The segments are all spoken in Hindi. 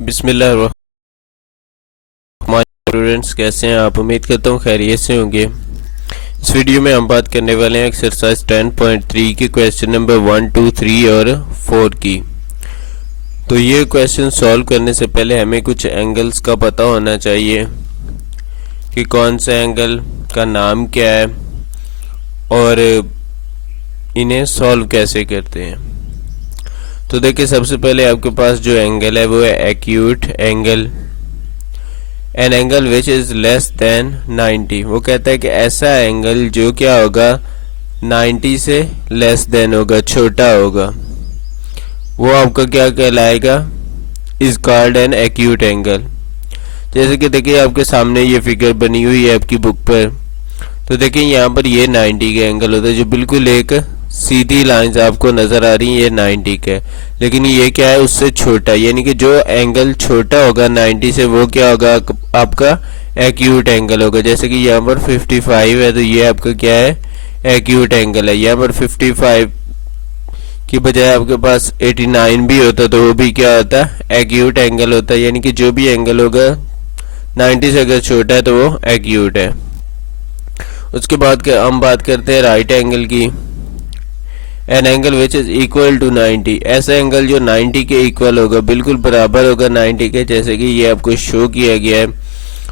बिस्मिल्लाह। स्टूडेंट्स कैसे हैं आप? उम्मीद करता हूँ खैरियत से होंगे। इस वीडियो में हम बात करने वाले हैं एक्सरसाइज 10.3 की क्वेश्चन नंबर 1, 2, 3 और 4 की। तो ये क्वेश्चन सॉल्व करने से पहले हमें कुछ एंगल्स का पता होना चाहिए कि कौन सा एंगल का नाम क्या है और इन्हें सॉल्व कैसे करते हैं। तो देखिए, सबसे पहले आपके पास जो एंगल है वो है acute angle, N angle which is less than 90। वो कहता है कि ऐसा एंगल जो क्या होगा 90 से लेस देन होगा, छोटा होगा, वो आपका क्या कहलाएगा, is called an acute angle. जैसे कि देखिए आपके सामने ये फिगर बनी हुई है आपकी बुक पर। तो देखिए यहाँ पर ये 90 का एंगल होता है, जो बिल्कुल एक सीधी लाइन आपको नजर आ रही है, ये 90 का है। लेकिन ये क्या है, उससे छोटा, यानी कि जो एंगल छोटा होगा 90 से वो क्या होगा, आपका एक्यूट एंगल होगा। जैसे कि यहाँ पर 55 है तो ये आपका क्या है, एक्यूट एंगल है। यहाँ पर 55 की बजाय आपके पास 89 भी होता तो वो भी क्या होता, एक्यूट एंगल होता है। यानी कि जो भी एंगल होगा 90 से अगर छोटा है तो वो एक्यूट है। उसके बाद हम बात करते हैं राइट एंगल की। An angle which is equal to 90, ऐसा एंगल जो 90 के इक्वल होगा, बिल्कुल बराबर होगा 90 के, जैसे कि ये आपको शो किया गया है।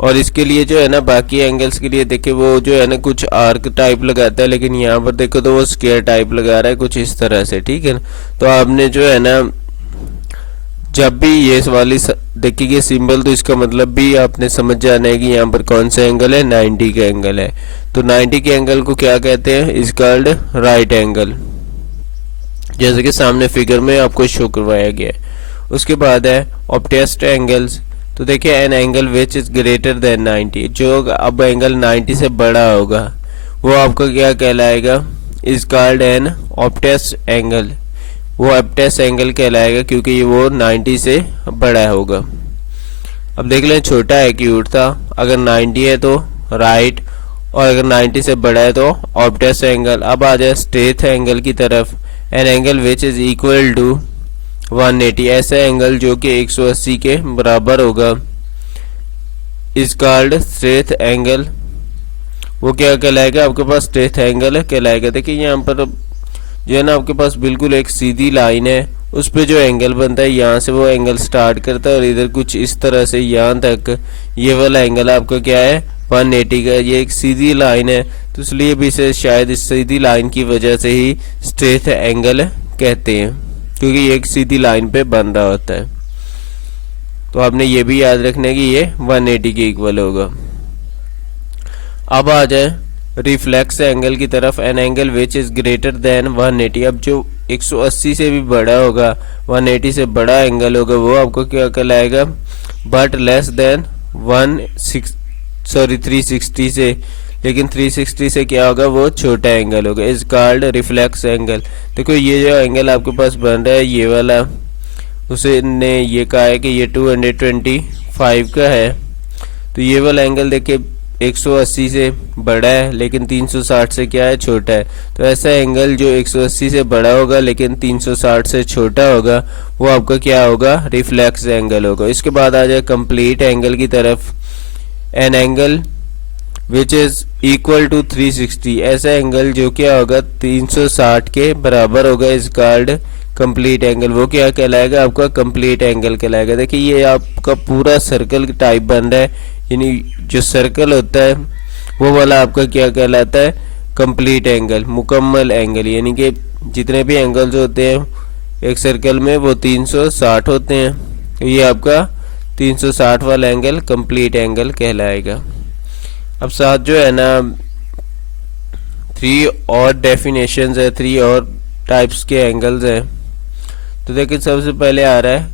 और इसके लिए जो है ना, बाकी एंगल्स के लिए देखिए वो जो है ना कुछ आर्क टाइप लगाता है, लेकिन यहाँ पर देखो तो वो स्क्वायर टाइप लगा रहा है कुछ इस तरह से, ठीक है ना। तो आपने जो है ना जब भी ये वाली देखिए सिंबल, तो इसका मतलब भी आपने समझ जाना है कि यहाँ पर कौन सा एंगल है, 90 का एंगल है। तो 90 के एंगल को क्या कहते हैं, इज कॉल्ड राइट एंगल, जैसे कि सामने फिगर में आपको शो करवाया गया है। उसके बाद है ऑब्टेस्ट एंगल्स। तो देखिए N angle which is greater than 90, जो अब एंगल 90 से बड़ा होगा वो आपका क्या कहलाएगा, इज कॉल्ड एन ऑब्टेस्ट एंगल। वो ऑब्टेस्ट एंगल कहलाएगा क्योंकि वो 90 से बड़ा होगा। अब देख लें, छोटा एक्यूट था, अगर 90 है तो राइट, और अगर 90 से बड़ा है तो ऑब्टेस्ट एंगल। अब आ जाए स्ट्रेट एंगल की तरफ। An angle which is equal to 180, ऐसा एंगल जो कि 180 के बराबर होगा, इज कॉल्ड स्ट्रेट एंगल। वो क्या कहलाएगा, आपके पास स्ट्रेट एंगल कहलाएगा। देखिए यहाँ पर जो है ना आपके पास बिल्कुल एक सीधी लाइन है, उस पे जो एंगल बनता है यहाँ से वो एंगल स्टार्ट करता है और इधर कुछ इस तरह से यहाँ तक ये वाला एंगल आपका क्या है, 180 का। ये एक सीधी लाइन है तो इसलिए भी इसे शायद इस सीधी लाइन की वजह से ही स्ट्रेट एंगल कहते हैं, क्योंकि ये एक सीधी लाइन पे बन रहा होता है। तो आपने ये भी याद रखना है कि ये 180 के इक्वल होगा। अब आ जाए रिफ्लेक्स एंगल की तरफ। An angle which is greater than 180, अब जो 180 से भी बड़ा होगा, 180 से बड़ा एंगल होगा, वो आपको क्या कहलाएगा, बट लेस देन 360 से, लेकिन 360 से क्या होगा, वो छोटा एंगल होगा, इज कॉल्ड रिफ्लेक्स एंगल। देखो ये जो एंगल आपके पास बन रहा है ये वाला, उसने ये कहा है कि ये 225 का है, तो ये वाला एंगल देखिए 180 से बड़ा है लेकिन 360 से क्या है, छोटा है। तो ऐसा एंगल जो 180 से बड़ा होगा लेकिन 360 से छोटा होगा, वो आपका क्या होगा, रिफ्लेक्स एंगल होगा। इसके बाद आ जाए कंप्लीट एंगल की तरफ। An angle which is equal to 360, ऐसा एंगल जो क्या होगा 360 के बराबर होगा, इज कॉल्ड कंप्लीट एंगल। वो क्या कहलाएगा, आपका कंप्लीट एंगल कहलाएगा। देखिए ये आपका पूरा सर्कल टाइप बन रहा है, यानी जो सर्कल होता है वो वाला आपका क्या कहलाता है, कंप्लीट एंगल, मुकम्मल एंगल। यानी कि जितने भी एंगल्स होते हैं एक सर्कल में वो 360 होते हैं, तो ये आपका 360 वाला एंगल कंप्लीट एंगल कहलाएगा। अब साथ जो है ना 3 और डेफिनेशंस है, 3 और टाइप्स के एंगल्स हैं। तो देखिए सबसे पहले आ रहा है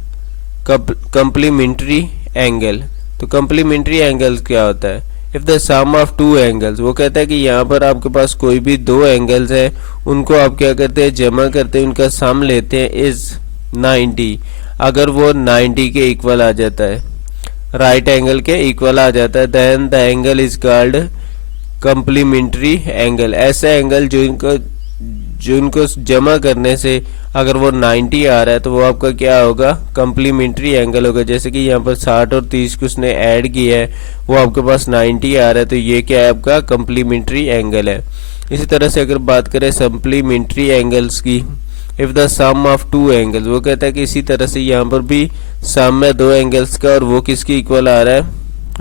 कंप्लीमेंट्री एंगल। तो कंप्लीमेंट्री एंगल क्या होता है, if the sum of two angles, वो कहता है कि यहाँ पर आपके पास कोई भी दो एंगल्स हैं, उनको आप क्या करते हैं, जमा करते हैं, उनका सम लेते हैं, इज 90, अगर वो 90 के इक्वल आ जाता है, राइट एंगल के इक्वल आ जाता है, then the angle is called complementary angle. ऐसा एंगल जो इनको जमा करने से अगर वो 90 आ रहा है तो वो आपका क्या होगा, कम्प्लीमेंट्री एंगल होगा। जैसे कि यहाँ पर 60 और 30 को उसने ऐड किया है, वो आपके पास 90 आ रहा है, तो ये क्या है, आपका कम्प्लीमेंट्री एंगल है। इसी तरह से अगर बात करें सप्लीमेंट्री एंगल्स की, if the sum of two angles, वो कहता है कि इसी तरह से यहाँ पर भी सम है दो एंगल्स का, और वो किसके इक्वल आ रहा है,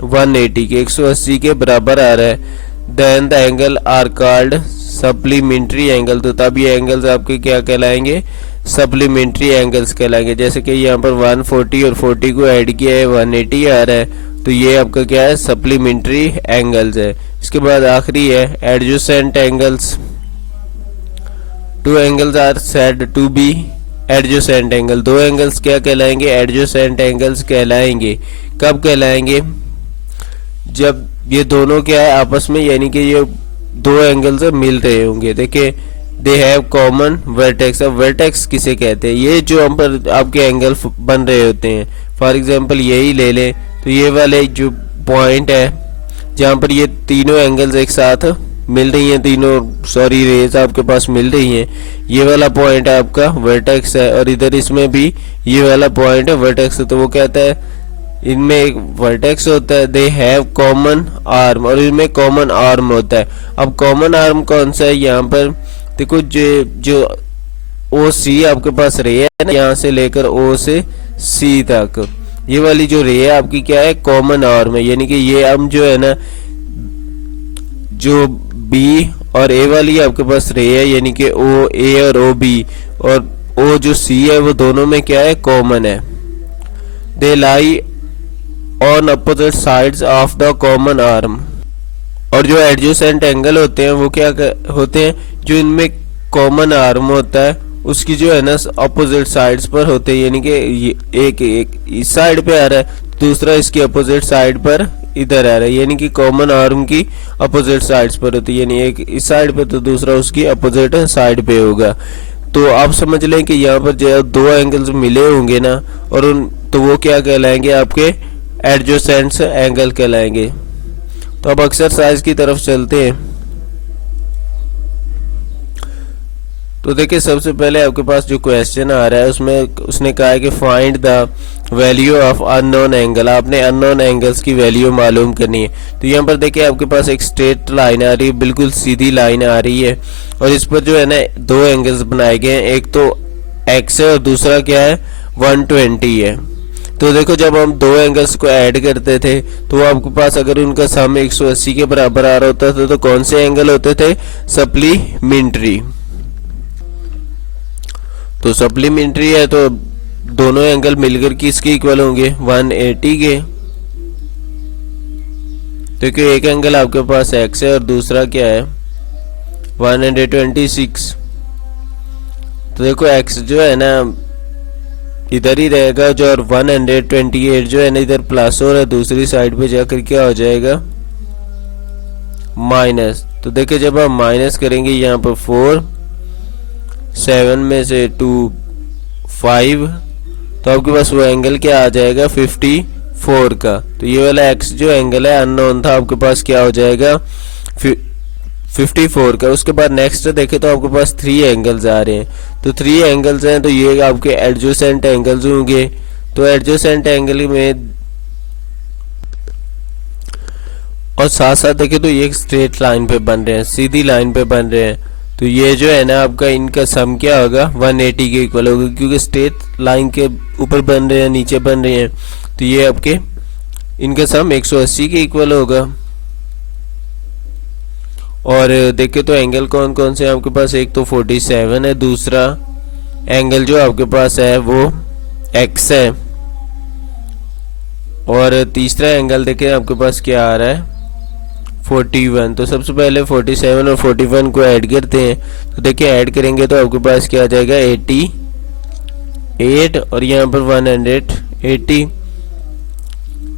180 के, 180 के बराबर आ रहा है, then the angle are called supplementary angle. तो तब ये एंगल्स आपके क्या कहलाएंगे, सप्लीमेंट्री एंगल्स कहलाएंगे। जैसे कि यहाँ पर 140 और 40 को ऐड किया है, 180 आ रहा है, तो ये आपका क्या है, सप्लीमेंट्री एंगल्स है। इसके बाद आखिरी है adjacent angles. Two angles are said to be adjacent angle. दो एंगल्स क्या कहलाएंगे, एडजेसेंट एंगल्स कहलाएंगे। कब कहलाएंगे, जब ये दोनों क्या है आपस में, यानी कि ये दो एंगल्स मिल रहे होंगे। देखिए दे हैव कॉमन वर्टेक्स। अब वर्टेक्स किसे कहते हैं, ये जो हम पर आपके एंगल बन रहे होते हैं। फॉर एग्जांपल यही ले लें, तो ये वाले जो पॉइंट है जहाँ पर ये तीनों एंगल्स एक साथ मिल रही हैं, तीनों रेज आपके पास मिल रही हैं, ये वाला पॉइंट है आपका वर्टेक्स है, और इधर इसमें भी ये वाला पॉइंट है वर्टेक्स। तो वो कहता है इनमें एक वर्टेक्स होता है, दे हैव कॉमन आर्म, और इनमें कॉमन आर्म होता है। अब कॉमन आर्म कौन सा है, यहाँ पर देखो जो ओ सी आपके पास रे है ना, यहाँ से लेकर ओ से सी तक, ये वाली जो रे है आपकी क्या है, कॉमन आर्म है। यानी कि ये हम जो है ना, जो बी और ए वाली आपके पास रे है, यानी कि ओ ए और ओ बी, और ओ जो सी है वो दोनों में क्या है, कॉमन है। They lie on opposite sides of the common arm. और जो एडजेसेंट एंगल होते हैं वो क्या होते हैं, जो इनमें कॉमन आर्म होता है उसकी जो है ना अपोजिट साइड्स पर होते हैं। यानी कि एक इस साइड पे आ रहा है, दूसरा इसकी अपोजिट साइड पर इधर आ रहा है, यानी कि कॉमन आर्म की अपोजिट साइड्स पर होती है। यानी एक इस साइड पे तो दूसरा उसकी अपोजिट साइड पे होगा। तो आप समझ लें कि यहाँ पर जो दो एंगल्स मिले होंगे ना, और उन तो वो क्या कहलाएंगे, आपके एडजेसेंट एंगल कहलाएंगे। तो अब एक्सरसाइज की तरफ चलते हैं। तो देखिए सबसे पहले आपके पास जो क्वेश्चन आ रहा है उसमें उसने कहा है कि find the value of unknown angle. आपने अननोन एंगल्स की वैल्यू मालूम करनी है। तो यहाँ पर देखिए आपके पास एक स्ट्रेट लाइन आ रही है, बिल्कुल सीधी लाइन आ रही है, और इस पर जो है ना दो एंगल्स बनाए गए हैं, एक तो एक्स है और दूसरा क्या है, 120 है। तो देखो जब हम दो एंगल्स को ऐड करते थे तो आपके पास अगर उनका सम 180 के बराबर आ रहा होता था, तो कौन से एंगल होते थे, सप्लीमेंट्री। तो सप्लीमेंट्री है तो दोनों एंगल मिलकर किसके इक्वल होंगे, 180 के। देखिए एक एंगल आपके पास x है और दूसरा क्या है, 126। तो देखो x जो है ना इधर ही रहेगा जो, और 128 जो है ना इधर प्लस हो रहा है, दूसरी साइड पे जाकर क्या हो जाएगा, माइनस। तो देखिए जब आप माइनस करेंगे यहाँ पर 4, 7 में से 2 5, तो आपके पास वो एंगल क्या आ जाएगा, 54 का। तो ये वाला x जो एंगल है अननोन था, आपके पास क्या हो जाएगा, 54 का। उसके बाद नेक्स्ट देखें तो आपके पास 3 एंगल्स आ रहे हैं। तो 3 एंगल्स हैं तो ये आपके एडजेसेंट एंगल्स होंगे। तो एडजेसेंट एंगल में और साथ साथ देखें तो ये एक स्ट्रेट लाइन पे बन रहे हैं, सीधी लाइन पे बन रहे हैं। तो ये जो है ना आपका इनका सम क्या होगा, 180 के इक्वल होगा, क्योंकि स्ट्रेट लाइन के ऊपर बन रहे हैं, नीचे बन रहे हैं। तो ये आपके इनका सम 180 के इक्वल होगा। और देखे तो एंगल कौन कौन से आपके पास, एक तो 47 है, दूसरा एंगल जो आपके पास है वो x है, और तीसरा एंगल देखे आपके पास क्या आ रहा है, 41। तो सबसे पहले 47 और 41 को ऐड करते हैं। तो देखिए ऐड करेंगे तो आपके पास क्या आ जाएगा, 88, और यहाँ पर 180।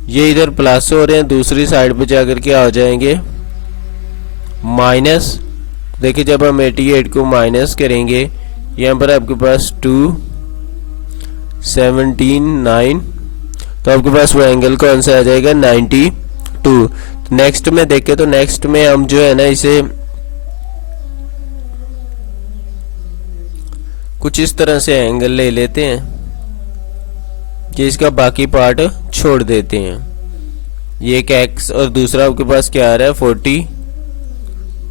ये इधर प्लस हो रहे हैं, दूसरी साइड पे जाकर क्या हो जाएंगे, माइनस। देखिए जब हम 88 को माइनस करेंगे, यहाँ पर आपके पास 2 17 9, तो आपके पास वो एंगल कौन सा आ जाएगा, 92। नेक्स्ट में देखें तो नेक्स्ट में हम जो है ना इसे कुछ इस तरह से एंगल ले लेते हैं कि इसका बाकी पार्ट छोड़ देते हैं। ये एक एक्स और दूसरा आपके पास क्या आ रहा है 42।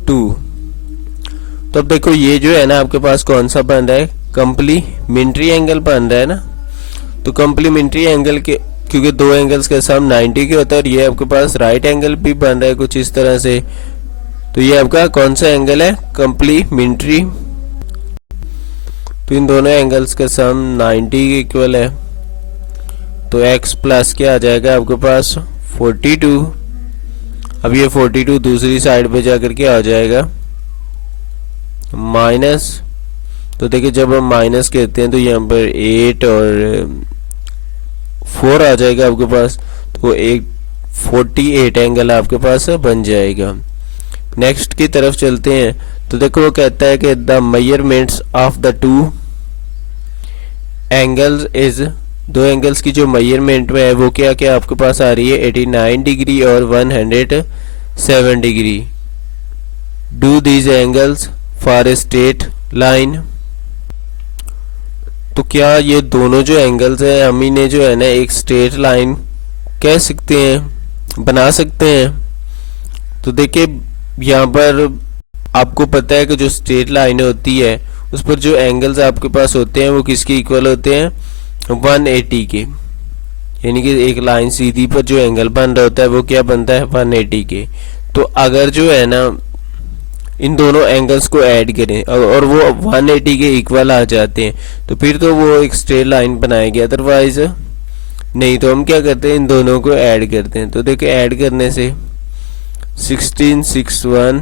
तो अब देखो ये जो है ना आपके पास कौन सा बन रहा है, कंप्लीमेंट्री एंगल बन रहा है ना। तो कंप्लीमेंट्री एंगल के क्योंकि दो एंगल्स का सम 90 के होता है और ये आपके पास राइट एंगल भी बन रहा है कुछ इस तरह से। तो ये आपका कौन सा एंगल है, कंप्लीमेंट्री। तो इन दोनों एंगल्स का सम 90 के इक्वल है। तो x प्लस क्या आ जाएगा आपके पास 42। अब ये 42 दूसरी साइड पे जाकर के आ जाएगा माइनस। तो देखिए जब हम माइनस कहते हैं तो यहाँ पर 8 और 4 आ जाएगा आपके पास। तो एक 48 एंगल आपके पास बन जाएगा। नेक्स्ट की तरफ चलते हैं। तो देखो वो कहता है कि the measurements of the two angles is, दो एंगल्स की जो मेजरमेंट में है वो क्या क्या आपके पास आ रही है 89 डिग्री और 107 degree. Do these angles for a straight line. तो क्या ये दोनों जो एंगल्स है हम इन्हें जो है ना एक स्ट्रेट लाइन कह सकते हैं, बना सकते हैं। तो देखिए यहाँ पर आपको पता है कि जो स्ट्रेट लाइन होती है उस पर जो एंगल्स आपके पास होते हैं वो किसके इक्वल होते हैं 180 के। यानी कि एक लाइन सीधी पर जो एंगल बन रहा होता है वो क्या बनता है 180 के। तो अगर जो है ना इन दोनों एंगल्स को ऐड करें और वो 180 के इक्वल आ जाते हैं तो फिर तो वो एक स्ट्रेट लाइन बनाएगी, अदरवाइज नहीं। तो हम क्या करते हैं इन दोनों को ऐड करते हैं। तो देखिए ऐड करने से 16 6 1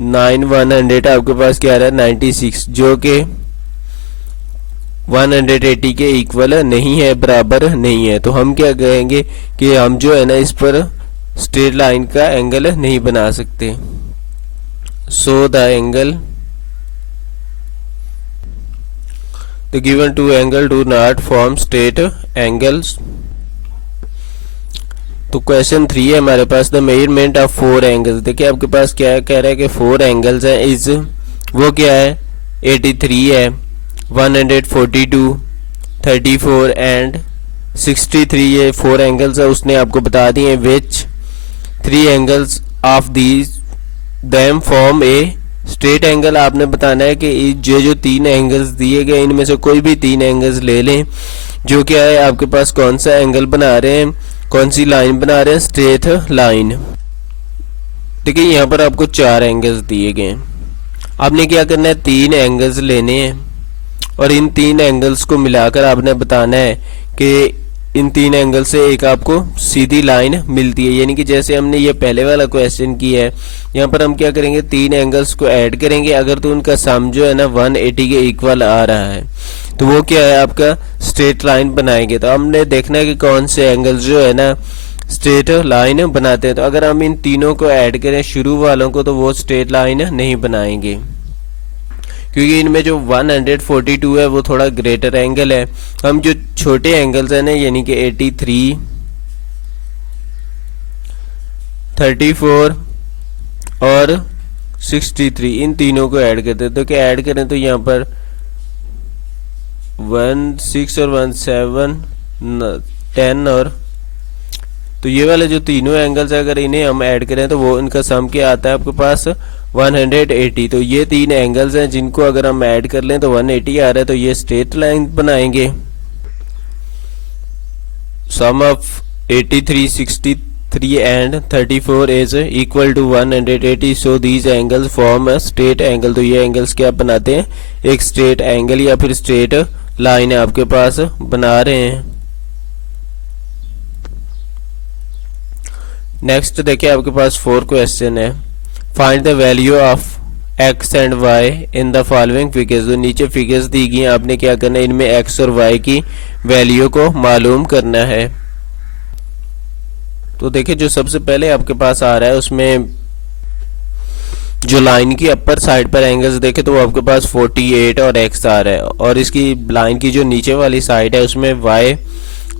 9 100 आपके पास क्या आ रहा है 96, जो कि 180 के इक्वल नहीं है, बराबर नहीं है। तो हम क्या कहेंगे कि हम जो है ना इस पर स्ट्रेट लाइन का एंगल नहीं बना सकते। So the angle, the given two angle do not form straight angles. तो क्वेश्चन 3 है हमारे पास, द मेजरमेंट ऑफ 4 एंगल्स। देखिए आपके पास क्या कह रहा है कि 4 एंगल्स हैं, इज वो क्या है 83 है, 142, 34 एंड 63। ये 4 एंगल्स है, उसने आपको बता दिए विच 3 angles of these them form a straight angle. आपने बताना है कि ये जो 3 एंगल्स दिए गए इनमें से कोई भी 3 एंगल्स ले लें जो क्या है आपके पास कौन सा एंगल बना रहे हैं, कौन सी लाइन बना रहे हैं, स्ट्रेट लाइन। देखिए यहाँ पर आपको 4 एंगल्स दिए गए, आपने क्या करना है 3 एंगल्स लेने हैं और इन 3 एंगल्स को मिलाकर आपने बताना है कि इन 3 एंगल से एक आपको सीधी लाइन मिलती है। यानी कि जैसे हमने ये पहले वाला क्वेश्चन किया है, यहाँ पर हम क्या करेंगे 3 एंगल्स को ऐड करेंगे। अगर तो उनका सम जो है ना 180 के इक्वल आ रहा है तो वो क्या है आपका स्ट्रेट लाइन बनाएंगे। तो हमने देखना है कि कौन से एंगल्स जो है ना स्ट्रेट लाइन बनाते हैं। तो अगर हम इन तीनों को ऐड करें शुरू वालों को तो वो स्ट्रेट लाइन नहीं बनाएंगे, क्योंकि इनमें जो 142 है वो थोड़ा ग्रेटर एंगल है। हम जो छोटे एंगल्स हैं ना यानी कि 83, 34 और 63 इन तीनों को ऐड करते हैं। तो क्या ऐड करें तो यहाँ पर 1 6 और 1 7 10 और तो ये वाले जो तीनों एंगल्स है अगर इन्हें हम ऐड करें तो वो इनका सम क्या आता है आपके पास 180। तो ये 3 एंगल्स हैं जिनको अगर हम ऐड कर लें तो 180 आ रहा है। तो ये स्ट्रेट लाइन बनाएंगे। Sum of 83, 63 and 34 is equal to 180। So these angles form a straight angle. तो ये एंगल्स क्या बनाते हैं एक स्ट्रेट एंगल या फिर स्ट्रेट लाइन आपके पास बना रहे हैं। नेक्स्ट देखिए आपके पास 4 क्वेश्चन है, find the value of x and y in the following figures. तो नीचे फिगर्स दी गई हैं, आपने क्या करना है इनमें x और y की वैल्यू को मालूम करना है। तो देखिए जो सबसे पहले आपके पास आ रहा है उसमें जो लाइन की अपर साइड पर एंगल्स देखे तो वो आपके पास 48 और x आ रहा है, और इसकी लाइन की जो नीचे वाली साइड है उसमें y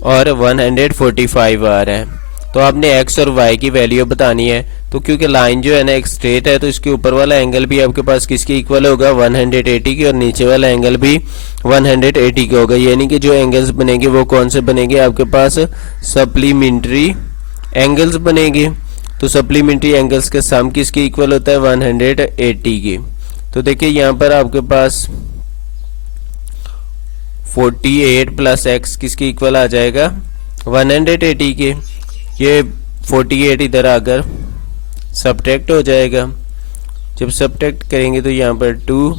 और 145 आ रहा है। तो आपने x और y की वैल्यू बतानी है। तो क्योंकि लाइन जो है ना एक स्ट्रेट है, तो इसके ऊपर वाला एंगल भी आपके पास किसके इक्वल होगा, 180 की, और नीचे वाला एंगल भी 180 का होगा। यानी कि जो एंगल्स बनेंगे वो कौन से बनेंगे, आपके पास सप्लीमेंट्री एंगल्स बनेंगे। तो सप्लीमेंट्री एंगल्स का सम किसके इक्वल होता है, 180 की। तो देखिए यहाँ पर आपके पास 48 प्लस एक्स किसके इक्वल आ जाएगा, 180 के। ये 48 इधर आकर सब्ट्रैक्ट हो जाएगा। जब सब्ट्रैक्ट करेंगे तो यहाँ पर 2,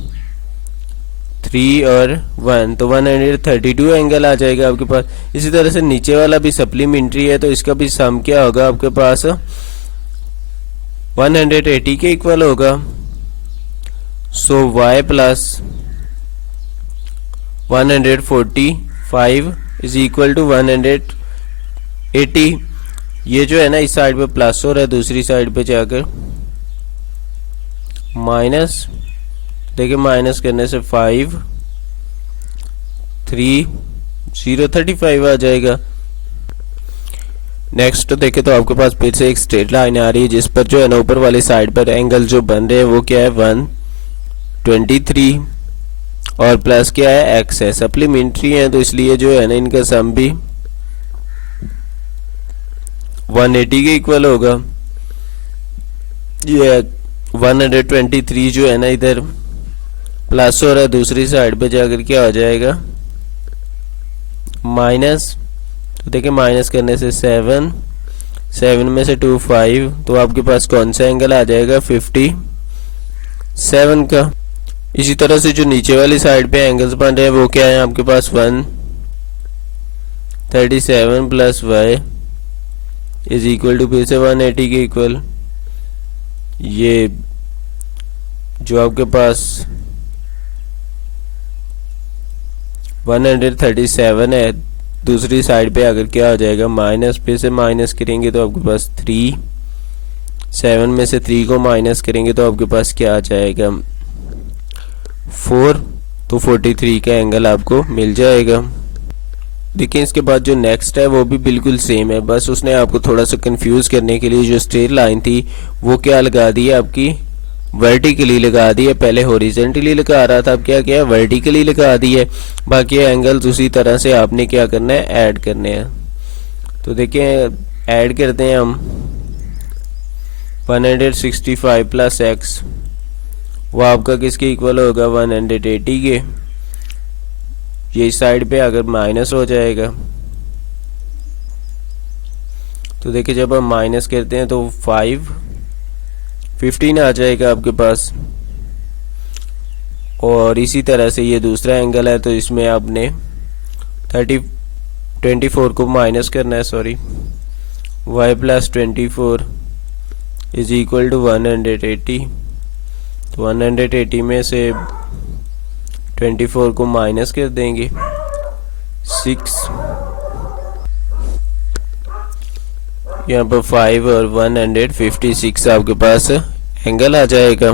3 और 1, तो 132 एंगल आ जाएगा आपके पास। इसी तरह से नीचे वाला भी सप्लीमेंट्री है, तो इसका भी सम क्या होगा आपके पास, 180 के इक्वल होगा। So y plus 145 is equal to 180। ये जो है ना इस साइड पे प्लस हो रहा है, दूसरी साइड पे जाकर माइनस। देखिए माइनस करने से 5, 3, 0, 35 आ जाएगा। नेक्स्ट देखे तो आपके पास फिर से एक स्ट्रेट लाइन आ रही है, जिस पर जो है ना ऊपर वाली साइड पर एंगल जो बन रहे हैं वो क्या है, 123, और प्लस क्या है, एक्स है। सप्लीमेंट्री है तो इसलिए जो है ना इनका सम भी 180 के इक्वल होगा। ये 123 जो है ना इधर प्लस हो रहा है, दूसरी साइड पे जाकर क्या हो जाएगा, माइनस। तो देखिए माइनस करने से 7, 7 में से 2, 5, तो आपके पास कौन सा एंगल आ जाएगा, 57 का। इसी तरह से जो नीचे वाली साइड पे एंगल्स बन रहे हैं वो क्या है आपके पास, 137 plus y is equal to फिर से 180 के इक्वल। ये जो आपके पास 137 है, दूसरी साइड पे अगर क्या हो जाएगा, माइनस, फिर से माइनस करेंगे तो आपके पास 3, 7 में से 3 को माइनस करेंगे तो आपके पास क्या आ जाएगा, 4, तो 43 का एंगल आपको मिल जाएगा। देखिए इसके बाद जो नेक्स्ट है वो भी बिल्कुल सेम है, बस उसने आपको थोड़ा सा कंफ्यूज करने के लिए जो स्ट्रेट लाइन थी वो क्या लगा दी है, आपकी वर्टिकली लगा दी है। पहले हॉरिजॉन्टली लगा रहा था, अब क्या किया, वर्टिकली लगा दी है। बाकी एंगल्स उसी तरह से आपने क्या करना है, ऐड करने हैं। तो देखिए ऐड करते हैं हम, 165 प्लस एक्स, वो आपका किसके इक्वल होगा, 180 के। ये साइड पे अगर माइनस हो जाएगा तो देखिए जब हम माइनस करते हैं तो 15 आ जाएगा आपके पास। और इसी तरह से ये दूसरा एंगल है, तो इसमें आपने 24 को माइनस करना है, sorry, y plus 24 is equal to 180। तो 180 में से 24 को माइनस कर देंगे, 6, यहाँ पर 5 और 156 आपके पास एंगल आ जाएगा।